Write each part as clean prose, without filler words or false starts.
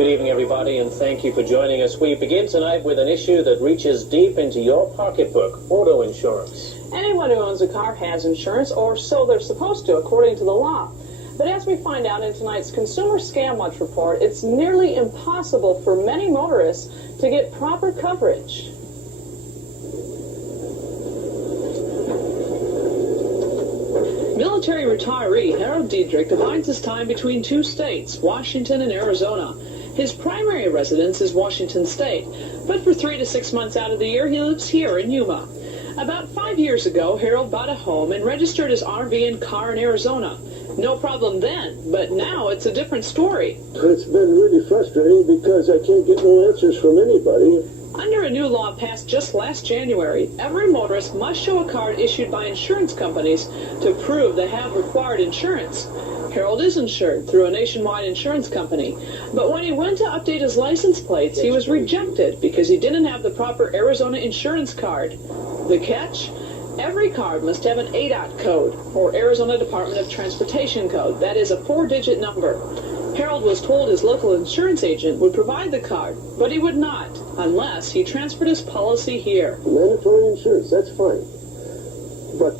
Good evening, everybody, and thank you for joining us. We begin tonight with an issue that reaches deep into your pocketbook: auto insurance. Anyone who owns a car has insurance, or so they're supposed to, according to the law. But as we find out in tonight's Consumer Scam Watch report, it's nearly impossible for many motorists to get proper coverage. Military retiree Harold Diedrich divides his time between two states, Washington and Arizona. His primary residence is Washington State, but for 3 to 6 months out of the year, he lives here in Yuma. About 5 years ago, Harold bought a home and registered his RV and car in Arizona. No problem then, but now it's a different story. It's been really frustrating because I can't get no answers from anybody. Under a new law passed just last January, every motorist must show a card issued by insurance companies to prove they have required insurance. Harold is insured through a nationwide insurance company, but when he went to update his license plates, he was rejected because he didn't have the proper Arizona insurance card. The catch? Every card must have an ADOT code, or Arizona Department of Transportation code. That is a 4-digit number. Harold was told his local insurance agent would provide the card, but he would not, unless he transferred his policy here. Mandatory insurance, that's fine. But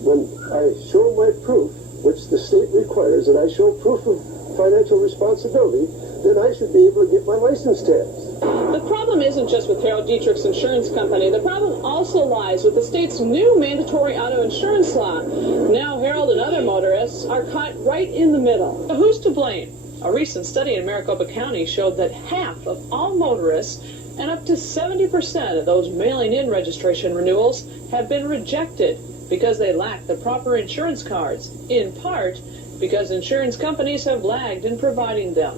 when I show my proof, which the state requires, and I show proof of financial responsibility, then I should be able to get my license tags. The problem isn't just with Harold Dietrich's insurance company. The problem also lies with the state's new mandatory auto insurance law. Now Harold and other motorists are caught right in the middle. So who's to blame? A recent study in Maricopa County showed that half of all motorists and up to 70% of those mailing in registration renewals have been rejected because they lack the proper insurance cards, in part because insurance companies have lagged in providing them.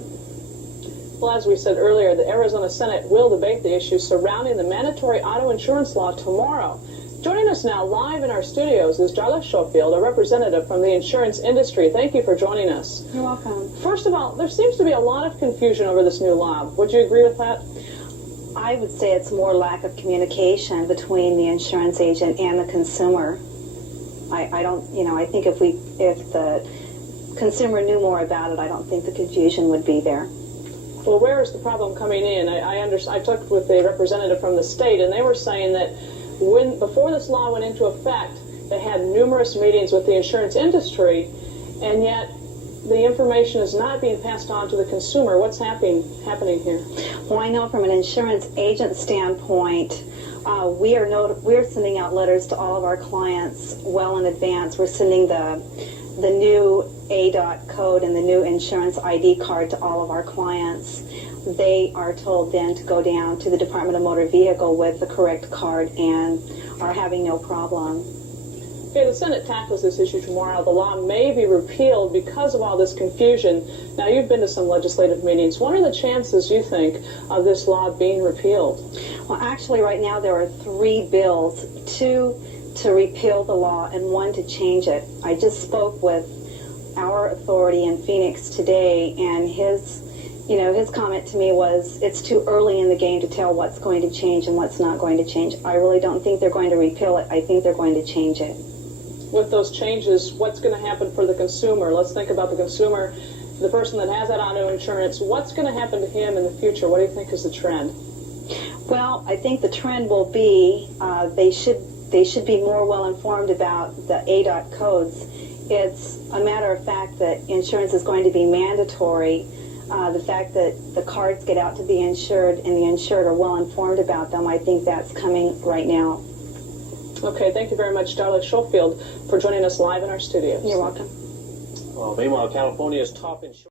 Well, as we said earlier, the Arizona Senate will debate the issue surrounding the mandatory auto insurance law tomorrow. Joining us now live in our studios is Darla Schofield, a representative from the insurance industry. Thank you for joining us. You're welcome. First of all, there seems to be a lot of confusion over this new law. Would you agree with that? I would say it's more lack of communication between the insurance agent and the consumer. I think if the consumer knew more about it, I don't think the confusion would be there. Well, where is the problem coming in? I talked with a representative from the state, and they were saying that before this law went into effect, they had numerous meetings with the insurance industry, and yet the information is not being passed on to the consumer. What's happening here? Well, I know from an insurance agent standpoint, we're sending out letters to all of our clients well in advance. We're sending the new ADOT code and the new insurance ID card to all of our clients. They are told then to go down to the Department of Motor Vehicle with the correct card and are having no problem. Okay, the Senate tackles this issue tomorrow. The law may be repealed because of all this confusion. Now, you've been to some legislative meetings. What are the chances, you think, of this law being repealed? Well, actually, right now there are 3 bills, 2 to repeal the law and 1 to change it. I just spoke with our authority in Phoenix today, and his comment to me was, it's too early in the game to tell what's going to change and what's not going to change. I really don't think they're going to repeal it. I think they're going to change it. With those changes, what's going to happen for the consumer? Let's think about the consumer, the person that has that auto insurance. What's going to happen to him in the future? What do you think is the trend? Well, I think the trend will be they should be more well informed about the ADOT codes. It's a matter of fact that insurance is going to be mandatory. The fact that the cards get out to the insured and the insured are well informed about them, I think that's coming right now. Okay, thank you very much, Darla Schofield, for joining us live in our studios. You're welcome. Well, meanwhile, California's top insurance